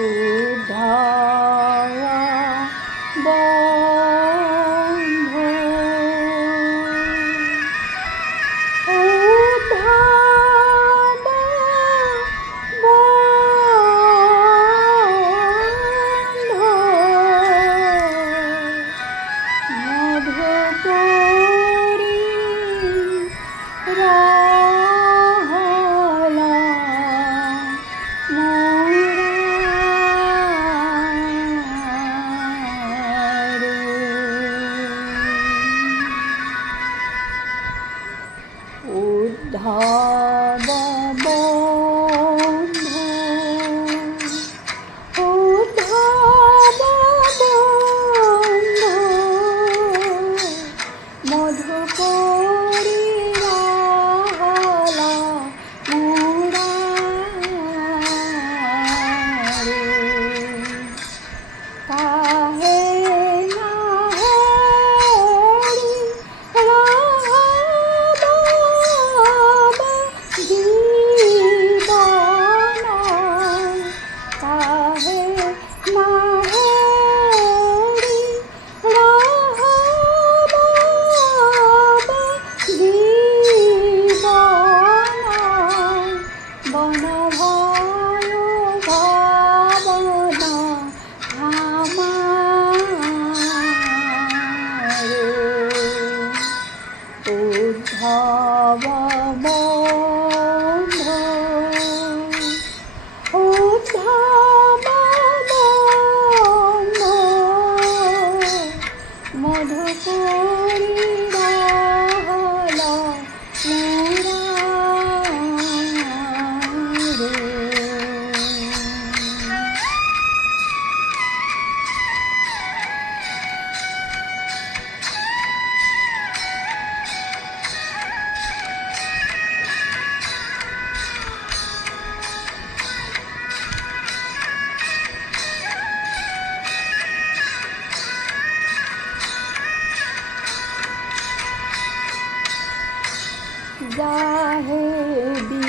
উদ্ধারা বন্ধ উদ্ধারা বন্ধ মধুপুরী রাহলা উদ্ধার বন্ধ উদ্ধার বন্ধ মধুপুরী রাহলা মুরারে কাহে না হরি জীবন কাহে না হরি জীবন বন ভয় ভাবনা আমারে উদ্ধাব বন্ধ উদ্ধাব বন্ধ মধুপুরী রাহলা মুরারে जाहे